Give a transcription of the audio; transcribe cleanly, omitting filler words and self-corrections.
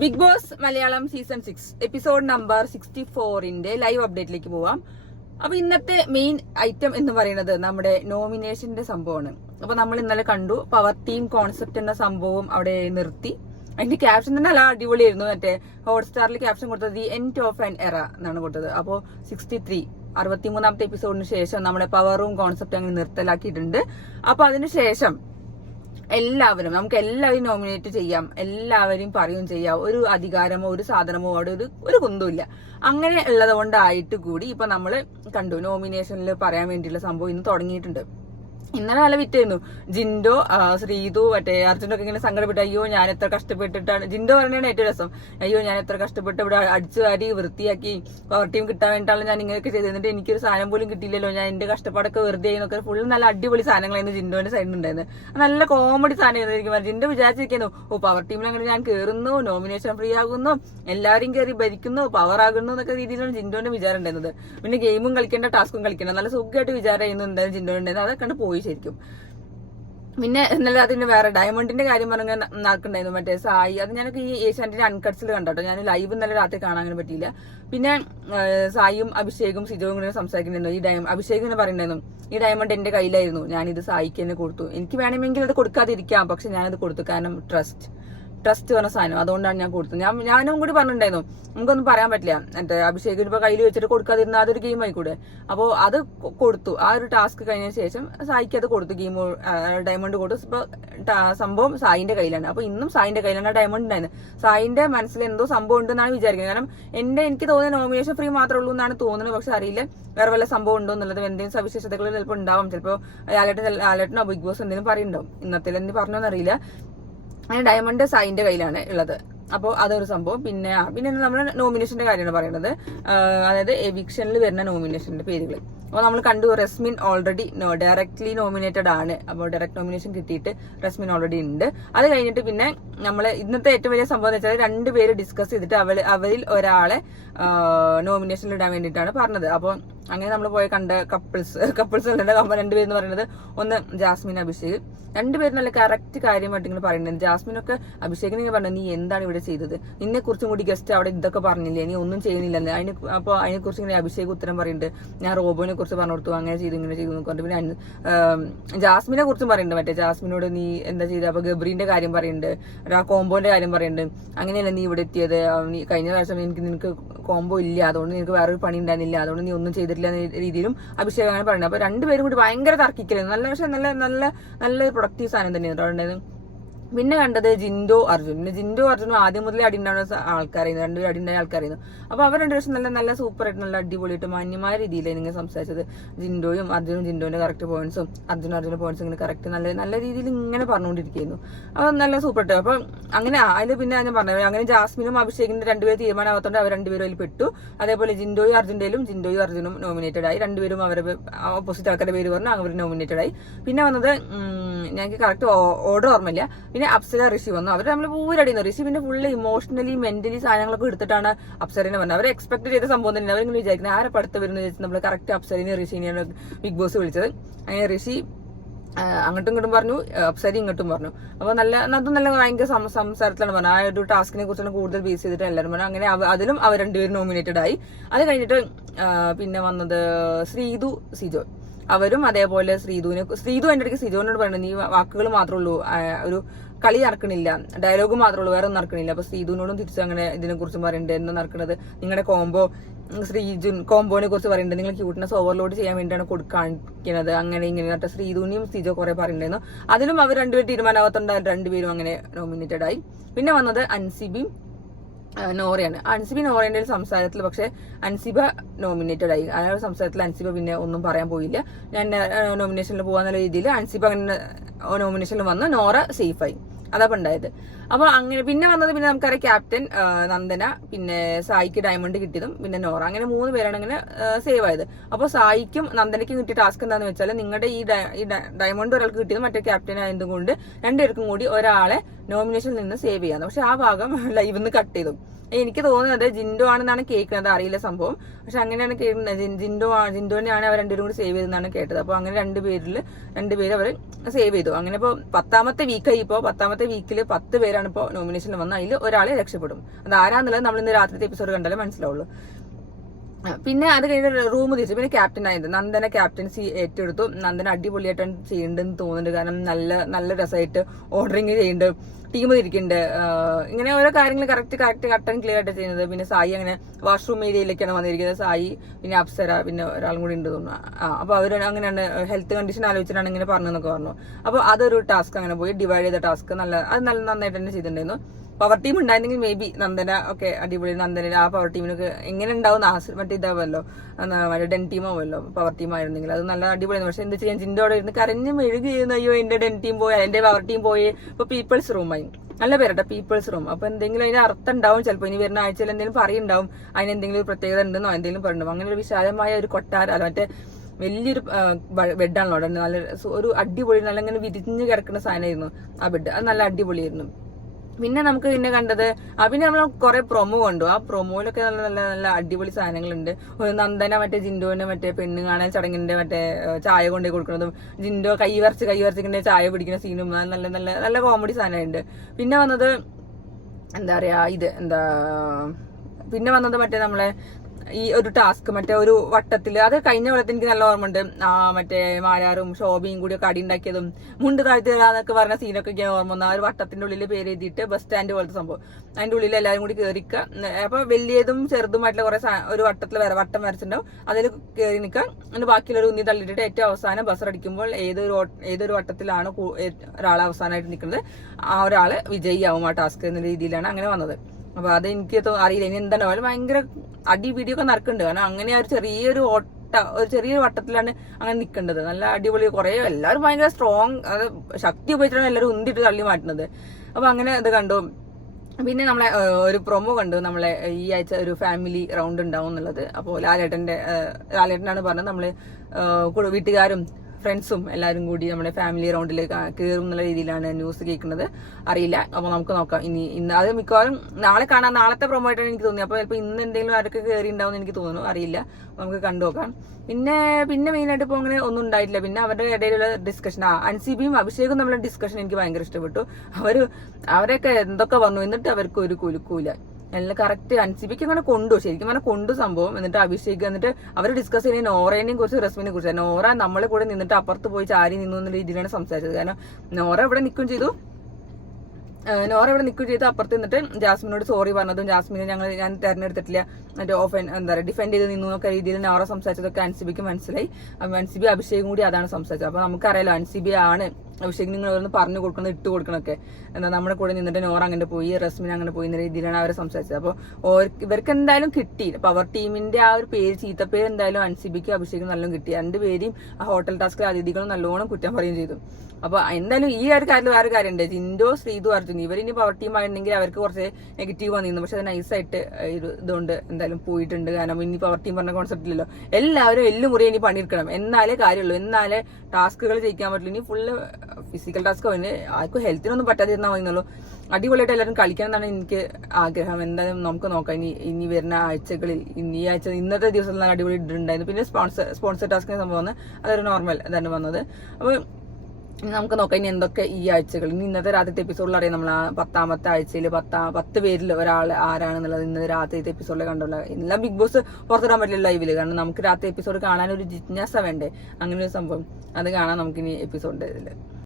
Big Boss Malayalam season 6 episode number 64 live അപ്ഡേറ്റിലേക്ക് പോവാം. അപ്പൊ ഇന്നത്തെ മെയിൻ ഐറ്റം എന്ന് പറയുന്നത് നമ്മുടെ നോമിനേഷന്റെ സംഭവമാണ്. അപ്പൊ നമ്മൾ ഇന്നലെ കണ്ടു പവർ ടീം കോൺസെപ്റ്റ് എന്ന സംഭവം അവിടെ നിർത്തി. അതിന്റെ ക്യാപ്ഷൻ തന്നെ നല്ല അടിപൊളിയായിരുന്നു. മറ്റേ ഹോട്ട്സ്റ്റാറിൽ ക്യാപ്ഷൻ കൊടുത്തത് ദി എൻഡ് ഓഫ് ആൻ എറ എന്നാണ് കൊടുത്തത്. അപ്പോ 63 എപ്പിസോഡിന് ശേഷം നമ്മുടെ പവർ റൂം കോൺസെപ്റ്റ് അങ്ങനെ നിർത്തലാക്കിയിട്ടുണ്ട്. അപ്പൊ അതിനുശേഷം നമുക്ക് എല്ലാവരും നോമിനേറ്റ് ചെയ്യാം, എല്ലാവരും പറയുകയും ചെയ്യാം. ഒരു അധികാരമോ ഒരു സാധനമോ അവിടെ ഒരു കുന്തമില്ല. അങ്ങനെ ഉള്ളത് കൊണ്ടായിട്ട് കൂടി ഇപ്പൊ നമ്മള് കണ്ടു നോമിനേഷനിൽ പറയാൻ വേണ്ടിയുള്ള സംഭവം ഇന്ന് തുടങ്ങിയിട്ടുണ്ട്. ഇന്നലെ നല്ല വിറ്റായിരുന്നു. ജിൻഡോ, ശ്രീതു, മറ്റേ അർജുനൊക്കെ ഇങ്ങനെ സങ്കടപ്പെട്ടു. അയ്യോ ഞാൻ എത്ര കഷ്ടപ്പെട്ടിട്ടാണ്, ജിൻഡോ പറഞ്ഞാണ് ഏറ്റവും രസം. അയ്യോ ഞാൻ എത്ര കഷ്ടപ്പെട്ട് ഇവിടെ അടിച്ചു വാരി വൃത്തിയാക്കി പവർ ടീം കിട്ടാൻ വേണ്ടിയിട്ടാണ് ഞാൻ ഇങ്ങനെയൊക്കെ ചെയ്ത്, എന്നിട്ട് എനിക്കൊരു സാധനം പോലും കിട്ടിയില്ലല്ലോ, ഞാൻ എന്റെ കഷ്ടപ്പാടൊക്കെ വെറുതെ ആയിരുന്നൊക്കെ ഫുൾ നല്ല അടിപൊളി സാധനങ്ങളായിരുന്നു ജിൻഡോന്റെ സൈഡിൽ ഉണ്ടായിരുന്നു. നല്ല കോമഡി സാധനമായിരുന്നു. ജിൻഡോ വിചാരിച്ചിരിക്കുന്നു, പവർ ടീമിൽ അങ്ങനെ ഞാൻ കയറുന്നു, നോമിനേഷൻ ഫ്രീ ആകുന്നു, എല്ലാവരും കയറി ഭരിക്കുന്നു, പവർ ആകുന്നു എന്നൊക്കെ രീതിയിലാണ് ജിൻഡോന്റെ വിചാരം ഉണ്ടായിരുന്നത്. പിന്നെ ഗെയിമും കളിക്കേണ്ട, ടാസ്കും കളിക്കേണ്ട, നല്ല സുഖമായിട്ട് വിചാരമായിരുന്നു എന്തായാലും ജിൻഡോ ഉണ്ടായിരുന്നു. അതൊക്കെ കണ്ട് പോയി ശരിക്കും. പിന്നെ ഇന്നലെ അതിന് വേറെ ഡയമണ്ടിന്റെ കാര്യം പറഞ്ഞ നടക്കുന്നുണ്ടായിരുന്നു. മറ്റേ സായി, അത് ഞാനൊക്കെ ഈ ഏഷ്യാനെറ്റിന്റെ അൺകട്ട്സിൽ കണ്ടോട്ടോ. ഞാൻ ലൈവ് ഇന്നലെ രാത്രി കാണാൻ പറ്റിയില്ല. പിന്നെ സായിയും അഭിഷേകും സിജോയും കൂടെ സംസാരിക്കുന്നുണ്ടായിരുന്നു. അഭിഷേക് ഇങ്ങനെ പറയുന്നുണ്ടായിരുന്നു, ഈ ഡയമണ്ട് എന്റെ കയ്യിലായിരുന്നു, ഞാനിത് സായിക്ക് തന്നെ കൊടുത്തു, എനിക്ക് വേണമെങ്കിൽ അത് കൊടുക്കാതിരിക്കാം, പക്ഷെ ഞാനത് കൊടുത്തു, കാരണം ട്രസ്റ്റ് പറഞ്ഞ സാധനം, അതുകൊണ്ടാണ് ഞാൻ കൊടുത്തത്. ഞാനും കൂടി പറഞ്ഞിട്ടുണ്ടായിരുന്നു, നമുക്കൊന്നും പറയാൻ പറ്റില്ല, മറ്റേ അഭിഷേകിന് ഇപ്പൊ കയ്യിൽ വെച്ചിട്ട് കൊടുക്കാതിരുന്ന അതൊരു ഗെയിം ആയിക്കൂടെ. അപ്പോൾ അത് കൊടുത്തു. ആ ഒരു ടാസ്ക് കഴിഞ്ഞതിന് ശേഷം സായിക്ക് അത് കൊടുത്തു, ഗെയിം ഡയമണ്ട് കൊടുത്തു. ഇപ്പൊ സംഭവം സായിന്റെ കയ്യിലാണ്. അപ്പൊ ഇന്നും സായിന്റെ കയ്യിലാണ് ഡയമണ്ട് ഉണ്ടായിരുന്നത്. സായിന്റെ മനസ്സിൽ എന്തോ സംഭവം ഉണ്ടെന്നാണ് വിചാരിക്കുന്നത്. കാരണം എനിക്ക് തോന്നുന്നത് നോമിനേഷൻ ഫ്രീ മാത്രമേ ഉള്ളൂ എന്നാണ് തോന്നുന്നത്. പക്ഷെ അറിയില്ല വേറെ വല്ല സംഭവം ഉണ്ടോ എന്നുള്ളത്. എന്തെങ്കിലും സവിശേഷതകൾ ചിലപ്പോൾ ഉണ്ടാവും. ചിലപ്പോൾ ലാലേട്ടനോ ബിഗ് ബോസ് എന്തെങ്കിലും പറയുന്നുണ്ടാവും. ഇന്നത്തെ എന്ത് പറഞ്ഞോന്നറിയില്ല. അങ്ങനെ ഡയമണ്ട് സായിന്റെ കയ്യിലാണ് ഉള്ളത്. അപ്പോൾ അതൊരു സംഭവം. പിന്നെ നമ്മുടെ നോമിനേഷന്റെ കാര്യമാണ് പറയുന്നത്. അതായത് എവിക്ഷനിൽ വരുന്ന നോമിനേഷന്റെ പേരുകൾ. അപ്പോൾ നമ്മൾ കണ്ടു, റസ്മിൻ ഓൾറെഡി ഡയറക്ട്ലി നോമിനേറ്റഡ് ആണ്. അപ്പോൾ ഡയറക്ട് നോമിനേഷൻ കിട്ടിയിട്ട് റസ്മിൻ ഓൾറെഡി ഉണ്ട്. അത് കഴിഞ്ഞിട്ട് പിന്നെ നമ്മൾ ഇന്നത്തെ ഏറ്റവും വലിയ സംഭവം എന്ന് വെച്ചാൽ 2 പേര് ഡിസ്കസ് ചെയ്തിട്ട് അവരിൽ ഒരാളെ നോമിനേഷനിൽ ഇടാൻ വേണ്ടിയിട്ടാണ് പറഞ്ഞത്. അപ്പോൾ അങ്ങനെ നമ്മൾ പോയി കണ്ട കപ്പിൾസ് 2 പേരെന്ന് പറയുന്നത്, ഒന്ന് ജാസ്മിൻ, അഭിഷേക്. 2 പേര് നല്ല കറക്റ്റ് കാര്യമായിട്ട് ഇങ്ങനെ പറയുന്നത്. ജാസ്മിനൊക്കെ അഭിഷേകിനെ ഇങ്ങനെ പറഞ്ഞു, നീ എന്താണ് ഇവിടെ ചെയ്തത്, നിന്നെ കുറിച്ചും കൂടി ഗസ്റ്റ് അവിടെ ഇതൊക്കെ പറഞ്ഞില്ലേ, നീ ഒന്നും ചെയ്യുന്നില്ലെന്ന്. അപ്പോൾ അതിനെക്കുറിച്ച് ഇങ്ങനെ അഭിഷേക് ഉത്തരം പറയുന്നുണ്ട്, ഞാൻ റോബോനെ കുറിച്ച് പറഞ്ഞു കൊടുത്തു, അങ്ങനെ ചെയ്തു ഇങ്ങനെ ചെയ്തു എന്നൊക്കെ. പിന്നെ ജാസ്മിനെ കുറിച്ചും പറയുന്നുണ്ട്, മറ്റേ ജാസ്മിനോട് നീ എന്താ ചെയ്തത്. അപ്പൊ ഗബ്രീന്റെ കാര്യം പറയുന്നുണ്ട്, ആ കോംബോന്റെ കാര്യം പറയുന്നുണ്ട്. അങ്ങനെയല്ല നീ ഇവിടെ എത്തിയത്, നീ കഴിഞ്ഞ പ്രാവശ്യം നിനക്ക് കോംബോ ഇല്ല, അതുകൊണ്ട് നിനക്ക് വേറൊരു പണി ഉണ്ടായിരുന്നില്ല, അതുകൊണ്ട് നീ ഒന്നും ചെയ്തിട്ടില്ല എന്ന രീതിയിലും അഭിഷേക് അങ്ങനെ പറയുന്നത്. അപ്പൊ 2 പേരും കൂടി ഭയങ്കര തർക്കിക്കലായിരുന്നു. പക്ഷെ നല്ല പ്രൊഡക്റ്റീവ് സാധനം തന്നെയാണ് ഉണ്ടായിരുന്നത്. പിന്നെ കണ്ടത് ജിൻഡോ അർജുനും ആദ്യം മുതലേ അടിയുണ്ടാവുന്ന ആൾക്കാരായിരുന്നു. 2 പേരും അടിയുണ്ടായ ആൾക്കാരായിരുന്നു. അപ്പൊ അവർ 2 വർഷം നല്ല സൂപ്പറായിട്ട് നല്ല അടിപൊളിയായിട്ട് മാന്യമായ രീതിയിലാണ് നിങ്ങൾ സംസാരിച്ചത്. ജിൻഡോന്റെ കറക്റ്റ് പോയിന്റ്സും അർജുന്റെ പോയിന്റ്സും ഇങ്ങനെ കറക്റ്റ് നല്ല രീതിയിൽ ഇങ്ങനെ പറഞ്ഞുകൊണ്ടിരിക്കുന്നു. അപ്പൊ നല്ല സൂപ്പറായിട്ട്. അപ്പൊ അങ്ങനെ അതിൽ പിന്നെ ഞാൻ പറഞ്ഞത്, അങ്ങനെ ജാസ്മിനും അഭിഷേകിന്റെ 2 പേര് തീരുമാനമാകത്തോണ്ട് അവർ 2 പേരും അതിൽ പെട്ടു. അതേപോലെ ജിൻഡോയും അർജുനും നോമിനേറ്റഡ് ആയി. 2 പേരും അവരുടെ ഓപ്പോസിറ്റ് ആൾക്കാരുടെ പേര് പറഞ്ഞു, അവർ നോമിനേറ്റഡ് ആയി. പിന്നെ വന്നത് ഞങ്ങൾക്ക് കറക്റ്റ് ഓർഡർ ഓർമ്മയില്ല. പിന്നെ അപ്സര, ഋഷി വന്നു. അവർ നമ്മൾ പൂരടിയുന്നു. ഋഷി പിന്നെ ഫുള്ള് ഇമോഷണലി മെന്റലി സാധനങ്ങളൊക്കെ എടുത്തിട്ടാണ് അപ്സരനെ വന്നത്. അവർ എക്സ്പെക്ട് ചെയ്ത സംഭവം തന്നെ. അവരിങ്ങനെ വിചാരിക്കുന്നത് ആരെ പഠിത്തം വരുന്ന വിചാരിച്ച് നമ്മൾ കറക്റ്റ് അപ്സരനെയും ഋഷിനെയാണ് ബിഗ് ബോസ് വിളിച്ചത്. അങ്ങനെ ഋഷി അങ്ങോട്ടും ഇങ്ങോട്ടും പറഞ്ഞു, അപ്സരി ഇങ്ങോട്ടും പറഞ്ഞു. അപ്പൊ നല്ല ഭയങ്കര സംസാരത്തിലാണ് പറഞ്ഞത്. ആ ഒരു ടാസ്കിനെ കുറിച്ചാണ് കൂടുതൽ ബേസ് ചെയ്തിട്ട് എല്ലാവരും പറഞ്ഞു. അങ്ങനെ അതിലും അവർ 2 പേരും നോമിനേറ്റഡ് ആയി. അത് കഴിഞ്ഞിട്ട് പിന്നെ വന്നത് ശ്രീതു, സിജോ. അവരും അതേപോലെ ശ്രീതു അതിന്റെ ഇടയ്ക്ക് സിജോനോട് പറയുന്നത്, നീ വാക്കുകൾ മാത്രമേ ഉള്ളൂ, ഒരു കളി നടക്കണില്ല, ഡയലോഗ് മാത്രമേ ഉള്ളൂ, വേറെ ഒന്നും നടക്കണില്ല. അപ്പൊ ശ്രീതുവിനോടും തിരിച്ച് അങ്ങനെ ഇതിനെ കുറിച്ചും പറയുന്നുണ്ട്, എന്താ നടക്കുന്നത്, നിങ്ങളുടെ കോംബോനെ കുറിച്ച് പറയുന്നുണ്ട്, നിങ്ങൾ ക്യൂട്ട്നെസ് ഓവർലോഡ് ചെയ്യാൻ വേണ്ടിയാണ് കാണിക്കുന്നത്, അങ്ങനെ ഇങ്ങനെ. ശ്രീതുവിനെയും സിജോ കുറെ പറയുന്നുണ്ടായിരുന്നു. അതിലും അവർ 2 പേര് തീരുമാനമാകത്തോണ്ട് 2 പേരും അങ്ങനെ നോമിനേറ്റഡ് ആയി. പിന്നെ വന്നത് അൻസിബയും നോറയാണ്. നോറയുടെ സംസാരത്തിൽ പക്ഷെ അൻസിബ നോമിനേറ്റഡ് ആയി. ആ സംസാരത്തിൽ അൻസിബ പിന്നെ ഒന്നും പറയാൻ പോയില്ല. ഞാൻ നോമിനേഷനിൽ പോകാന്നുള്ള രീതിയിൽ അൻസിബ അങ്ങനെ നോമിനേഷനിൽ വന്ന് നോറ സേഫായി. അതാ ഉണ്ടായത്. അപ്പൊ അങ്ങനെ പിന്നെ വന്നത് നമുക്കറിയാം ക്യാപ്റ്റൻ നന്ദന, പിന്നെ സായിക്ക് ഡയമണ്ട് കിട്ടിയതും പിന്നെ നോറ. അങ്ങനെ 3 പേരാണ് അങ്ങനെ സേവ് ആയത്. അപ്പൊ സായിക്കും നന്ദനയ്ക്കും കിട്ടിയ ടാസ്ക് എന്താണെന്ന് വെച്ചാൽ, നിങ്ങളുടെ ഈ ഡയമണ്ട് ഒരാൾക്ക് കിട്ടിയത് മറ്റേ ക്യാപ്റ്റൻ ആയതുകൊണ്ട് 2 പേർക്കും കൂടി ഒരാളെ നോമിനേഷനിൽ നിന്ന് സേവ് ചെയ്യാന്ന്. പക്ഷെ ആ ഭാഗം ലൈവിൽ നിന്ന് കട്ട് ചെയ്തു. എനിക്ക് തോന്നുന്നത് ജിൻഡോ ആണെന്നാണ് കേൾക്കുന്നത്, അറിയില്ല സംഭവം. പക്ഷെ അങ്ങനെയാണ് കേൾക്കുന്നത്, ജിൻഡോനെയാണ് അവർ രണ്ടുപേരും കൂടി സേവ് ചെയ്തെന്നാണ് കേട്ടത്. അപ്പൊ അങ്ങനെ രണ്ടുപേര് അവർ സേവ് ചെയ്തു. അങ്ങനെ ഇപ്പൊ 10ാമത്തെ വീക്കായി. ഇപ്പോ 10ാമത്തെ വീക്കിൽ 10 പേരാണ് ഇപ്പോൾ നോമിനേഷനിൽ വന്നത്. അതിൽ ഒരാളെ രക്ഷപ്പെടും. അത് ആരാന്നുള്ളത് നമ്മൾ ഇന്ന് രാത്രിത്തെ എപ്പിസോഡ് കണ്ടാലേ മനസ്സിലാവുള്ളൂ. പിന്നെ അത് കഴിഞ്ഞ റൂം തിരിച്ചു. പിന്നെ ക്യാപ്റ്റൻ ആയത് നന്ദന ക്യാപ്റ്റൻസി ഏറ്റെടുത്തു. നന്ദന അടിപൊളിയായിട്ടാണ് ചെയ്യേണ്ടതെന്ന് തോന്നുന്നുണ്ട്. കാരണം നല്ല രസമായിട്ട് ഓർഡറിങ് ചെയ്യുന്നുണ്ട്, ടീം തിരിക്കുന്നുണ്ട്, ഇങ്ങനെ ഓരോ കാര്യങ്ങൾ കറക്റ്റ് കട്ട് ആൻഡ് ക്ലിയർ ആയിട്ട് ചെയ്യുന്നത്. പിന്നെ സായി അങ്ങനെ വാഷ്റൂം ഏരിയയിലേക്കാണ് വന്നിരിക്കുന്നത്. സായി, പിന്നെ അപ്സര, പിന്നെ ഒരാളും കൂടി ഉണ്ട് തോന്നുന്നു. അപ്പൊ അവർ അങ്ങനെയാണ് ഹെൽത്ത് കണ്ടീഷൻ ആലോചിച്ചിട്ടാണ് ഇങ്ങനെ പറഞ്ഞതെന്നൊക്കെ പറഞ്ഞു. അപ്പൊ അതൊരു ടാസ്ക് അങ്ങനെ പോയി ഡിവൈഡ് ചെയ്ത ടാസ്ക് നന്നായിട്ട് തന്നെ ചെയ്തിട്ടുണ്ടായിരുന്നു. പവർ ടീം ഉണ്ടായിരുന്നെങ്കിൽ മേ ബി നന്ദന ഒക്കെ അടിപൊളി. നന്ദന ആ പവർ ടീമിനൊക്കെ എങ്ങനെ ഉണ്ടാവും, മറ്റേ ഇതാവുമല്ലോ, ഡെൻ ടീം ആവുമല്ലോ പവർ ടീം ആയിരുന്നെങ്കിൽ അത് നല്ല അടിപൊളിയായിരുന്നു. പക്ഷെ എന്താ ചെയ്യാൻ, ജിൻഡോടെ ഇരുന്ന് കരഞ്ഞ് മെഴുകുന്നു, അയ്യോ എന്റെ ഡെൻ ടീം പോയി, എന്റെ പവർ ടീം പോയി. ഇപ്പൊ പീപ്പിൾസ് റൂമായി, നല്ല പേരട്ടെ പീപ്പിൾസ് റൂം. അപ്പൊ എന്തെങ്കിലും അതിന് അർത്ഥം ഉണ്ടാവും ചിലപ്പോൾ. ഇനി വരുന്ന ആഴ്ചയിൽ എന്തെങ്കിലും പറയുണ്ടാവും, അതിന് എന്തെങ്കിലും ഒരു പ്രത്യേകത ഉണ്ടെന്നോ എന്തെങ്കിലും പറയുന്നുണ്ടാവും. അങ്ങനെ ഒരു വിശാലമായ ഒരു കൊട്ടാരം, അല്ല മറ്റേ വലിയൊരു ബെഡാണല്ലോ അവിടെ. നല്ല ഒരു അടിപൊളി, നല്ല ഇങ്ങനെ വിരിഞ്ഞ് കിടക്കുന്ന സാധനമായിരുന്നു ആ ബെഡ്. അത് നല്ല അടിപൊളിയായിരുന്നു. പിന്നെ നമുക്ക് പിന്നെ കണ്ടത് പിന്നെ നമ്മൾ കുറെ പ്രൊമോ കണ്ടു. ആ പ്രൊമോയിലൊക്കെ നല്ല നല്ല നല്ല അടിപൊളി സാധനങ്ങളുണ്ട്. ഒരു നന്ദന മറ്റേ ജിൻഡോന്റെ മറ്റേ പെണ്ണ് കാണാൻ ചടങ്ങിന്റെ മറ്റേ ചായ കൊണ്ടേ കൊടുക്കുന്നതും, ജിൻഡോ കൈ വരച്ചിങ്ങനെ ചായ പിടിക്കുന്ന സീനും നല്ല നല്ല നല്ല കോമഡി സാധനമുണ്ട്. പിന്നെ വന്നത് എന്താ പറയാ, പിന്നെ വന്നത് മറ്റേ നമ്മളെ ഈ ഒരു ടാസ്ക്, മറ്റേ ഒരു വട്ടത്തില്, അത് കഴിഞ്ഞ കൊല്ലത്ത് എനിക്ക് നല്ല ഓർമ്മ ഉണ്ട്. മറ്റേ മാരാറും ശോഭയും കൂടി ഒക്കെ അടി ഉണ്ടാക്കിയതും മുണ്ട് താഴ്ത്തിയതാന്നൊക്കെ പറഞ്ഞ സീനൊക്കെ എനിക്ക് ഓർമ്മ വന്നു. ആ ഒരു വട്ടത്തിന്റെ ഉള്ളിൽ പേര് എഴുതിയിട്ട് ബസ് സ്റ്റാൻഡ് പോലത്തെ സംഭവം, അതിന്റെ ഉള്ളിൽ എല്ലാവരും കൂടി കയറിക്കുക. അപ്പൊ വലിയതും ചെറുതുമായിട്ടുള്ള കുറെ ഒരു വട്ടത്തിൽ വട്ടം വരച്ചിട്ടുണ്ടാവും, അതിൽ കയറി നിൽക്കുക. അതിന് ബാക്കിയുള്ളൊരു ഉന്നി തള്ളിയിട്ട് ഏറ്റവും അവസാനം ബസ് അടിക്കുമ്പോൾ ഏതൊരു വട്ടത്തിലാണ് ഒരാൾ അവസാനമായിട്ട് നിൽക്കുന്നത്, ആ ഒരാള് വിജയിയാവും ആ ടാസ്ക് എന്ന രീതിയിലാണ് അങ്ങനെ വന്നത്. അപ്പൊ അത് എനിക്ക് അറിയില്ല ഇനി എന്തായാലും ഭയങ്കര അടി വീഡിയോ ഒക്കെ നടക്കുന്നുണ്ട്. കാരണം അങ്ങനെ ഒരു ചെറിയൊരു വട്ടത്തിലാണ് അങ്ങനെ നിൽക്കേണ്ടത്. നല്ല അടിപൊളി, കുറെ എല്ലാവരും ഭയങ്കര സ്ട്രോങ്, അത് ശക്തി ഉപയോഗിച്ചിട്ടാണ് എല്ലാവരും ഉന്തിട്ട് തള്ളി മാറ്റുന്നത്. അപ്പൊ അങ്ങനെ ഇത് കണ്ടു. പിന്നെ നമ്മളെ ഒരു പ്രൊമോ കണ്ടു, നമ്മളെ ഈ ആഴ്ച ഒരു ഫാമിലി റൗണ്ട് ഉണ്ടാവും എന്നുള്ളത്. അപ്പോൾ ലാലേട്ടനാണ് പറഞ്ഞത്, നമ്മള് വീട്ടുകാരും ഫ്രണ്ട്സും എല്ലാവരും കൂടി നമ്മുടെ ഫാമിലി റൗണ്ടിലേക്ക് കയറും എന്നുള്ള രീതിയിലാണ് ന്യൂസ് കേൾക്കുന്നത്. അറിയില്ല, അപ്പൊ നമുക്ക് നോക്കാം. ഇന്ന് അത് മിക്കവാറും നാളെ കാണാം, നാളത്തെ പ്രൊമോ ആയിട്ടാണ് എനിക്ക് തോന്നി. അപ്പൊ ചിലപ്പോൾ ഇന്ന് എന്തെങ്കിലും ആരൊക്കെ കയറി ഉണ്ടാവും എനിക്ക് തോന്നുന്നു, അറിയില്ല, നമുക്ക് കണ്ടു നോക്കാം. പിന്നെ മെയിനായിട്ട് ഇപ്പോൾ അങ്ങനെ ഒന്നും ഉണ്ടായിട്ടില്ല. പിന്നെ അവരുടെ ഇടയിലുള്ള ഡിസ്കഷൻ, അൻസിബിയും അഭിഷേകും തമ്മിലുള്ള ഡിസ്കഷൻ എനിക്ക് ഭയങ്കര ഇഷ്ടപ്പെട്ടു. അവരൊക്കെ എന്തൊക്കെ വന്നു, എന്നിട്ട് അവർക്ക് ഒരു കുലുക്കൂല, എല്ലാം കറക്റ്റ്. അൻസിബിക്ക് അങ്ങനെ ശരിക്കും പറഞ്ഞാൽ കൊണ്ടു സംഭവം. എന്നിട്ട് അഭിഷേക് എന്നിട്ട് അവർ ഡിസ്കസ് ചെയ്യുന്ന നോറേനെയും കുറിച്ച് റസ്മിനെ കുറിച്ച്. നോറ നമ്മളെ കൂടെ നിന്നിട്ട് അപ്പുറത്ത് പോയി ചാരി നിന്നു എന്ന രീതിയിലാണ് സംസാരിച്ചത്. കാരണം നോറ ഇവിടെ നിൽക്കുകയും ചെയ്തു, അപ്പുറത്ത് നിന്നിട്ട് ജാസ്മിനോട് സോറി പറഞ്ഞതും, ജാസ്മിനെ ഞാൻ തെരഞ്ഞെടുത്തിട്ടില്ല മറ്റേ ഡിഫെൻഡ് ചെയ്ത് നിന്നു എന്നൊക്കെ രീതിയിൽ നോറ സംസാരിച്ചതൊക്കെ അൻസിബിക്ക് മനസ്സിലായി. അൻസിബി അഭിഷേകും കൂടി അതാണ് സംസാരിച്ചത്. അപ്പൊ നമുക്കറിയാലോ അൻസിബി ആണ് അഭിഷേക് നിങ്ങൾ ഒന്ന് പറഞ്ഞു കൊടുക്കുന്നത്, ഇട്ട് കൊടുക്കണൊക്കെ. നമ്മുടെ കൂടെ നിന്നിട്ട് നോറ അങ്ങനെ പോയി, റസ്മിൻ അങ്ങനെ പോയി എന്ന രീതിയിലാണ് അവരെ സംസാരിച്ചത്. അപ്പോൾ ഇവർക്ക് എന്തായാലും കിട്ടി. പവർ ടീമിന്റെ ആ ഒരു ചീത്തപ്പേര് എന്തായാലും അൻസിബിക്കും അഭിഷേകും നല്ലോണം കിട്ടി. രണ്ടുപേരെയും ആ ഹോട്ടൽ ടാസ്കിലെ അതിഥികളും നല്ലോണം കുറ്റം പറയുകയും ചെയ്തു. അപ്പൊ എന്തായാലും ഈ ഒരു കാര്യത്തിൽ വേറെ കാര്യമുണ്ട്, ജിൻഡോ, ശ്രീതു, അർജുൻ ഇവരിനി പവർ ടീം ആയിരുന്നെങ്കിൽ അവർക്ക് കുറച്ച് നെഗറ്റീവ് വന്നിരുന്നു. പക്ഷെ അത് നൈസായിട്ട് ഇതുകൊണ്ട് എന്തായാലും പോയിട്ടുണ്ട്. കാരണം ഇനി പവർ ടീം പറഞ്ഞ കോൺസെപ്റ്റ് ഇല്ലല്ലോ, എല്ലാവരും എല്ലുമുറി ഇനി പണിയെടുക്കണം, എന്നാലേ കാര്യമുള്ളൂ, എന്നാലേ ടാസ്കുകൾ ജയിക്കാൻ പറ്റുള്ളൂ. ഇനി ഫുള്ള് ഫിസിക്കൽ ടാസ്ക് ആർക്കും ഹെൽത്തിനൊന്നും പറ്റാതിരുന്നാൽ മതിയെന്നുള്ളൂ. അടിപൊളിയായിട്ട് എല്ലാവരും കളിക്കണം എന്നാണ് എനിക്ക് ആഗ്രഹം. എന്തായാലും നമുക്ക് നോക്കാം ഇനി വരുന്ന ആഴ്ചകളിൽ. ഇന്നത്തെ ദിവസം നല്ല അടിപൊളി ഇട്ടുണ്ടായിരുന്നു. പിന്നെ സ്പോൺസർ ടാസ്കിന്റെ സംഭവം അതൊരു നോർമൽ ഇതാണ് വന്നത്. അപ്പൊ നമുക്ക് നോക്കാം ഇനി എന്തൊക്കെ ഈ ആഴ്ചകൾ. ഇന്നത്തെ രാത്രിത്തെ എപ്പിസോഡിൽ അറിയാം നമ്മൾ ആ 10ാമത്തെ ആഴ്ചയിൽ 10 പേരിൽ ഒരാൾ ആരാണെന്നുള്ളത് ഇന്നത്തെ രാത്രിത്തെ എപ്പിസോഡിൽ കണ്ടുള്ള. എല്ലാം ബിഗ് ബോസ് പുറത്തിടാൻ പറ്റില്ല ലൈവില്, കാരണം നമുക്ക് രാത്രി എപ്പിസോഡ് കാണാൻ ഒരു ജിജ്ഞാസ വേണ്ടേ, അങ്ങനെ ഒരു സംഭവം. അത് കാണാൻ നമുക്കിനി എപ്പിസോഡിന്റെ ഇതില്.